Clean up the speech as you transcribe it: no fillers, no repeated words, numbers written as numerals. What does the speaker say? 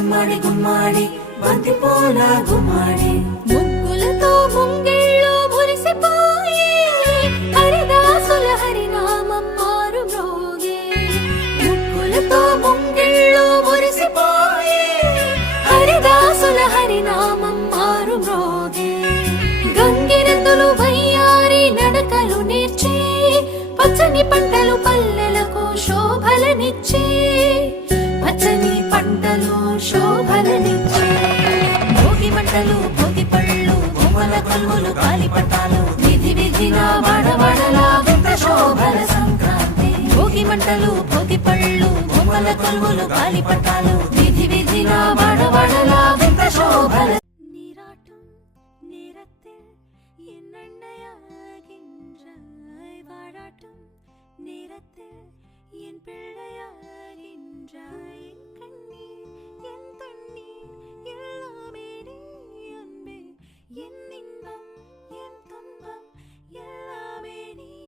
గుమ్మడి గుమ్మడి బంతి పూల గుమ్మడి ముగ్గులతో ముంగిళ్ళు మురిసిపోయి హరిదాసుల హరినామం మారు మ్రోగే. ముగ్గులతో ముంగిళ్ళు మురిసిపోయి హరిదాసుల హరినామం మారు మ్రోగే. గంగిరెద్దులు వయ్యారి నడకలు నేర్చి పచ్చని పంటలు పల్లెలకు శోభలనిచ్చి పచ్చని పంటలు శోభలనిచ్చి భోగి మంటలు భోగి పళ్ళు బొమ్మల కొలువులు గాలిపటాలు విధి విధిన వడవడలా వింత శోభల సంక్రాంతి. భోగి మంటలు భోగి పళ్ళు బొమ్మల కొలువులు గాలిపటాలు విధి విధిన వడవడలా వింత శోభల நீராட்டும் நேரத்தில் என் அண்ணையாகின்றாய் வாழாட்டும் நேரத்தில் என் பிள்ளை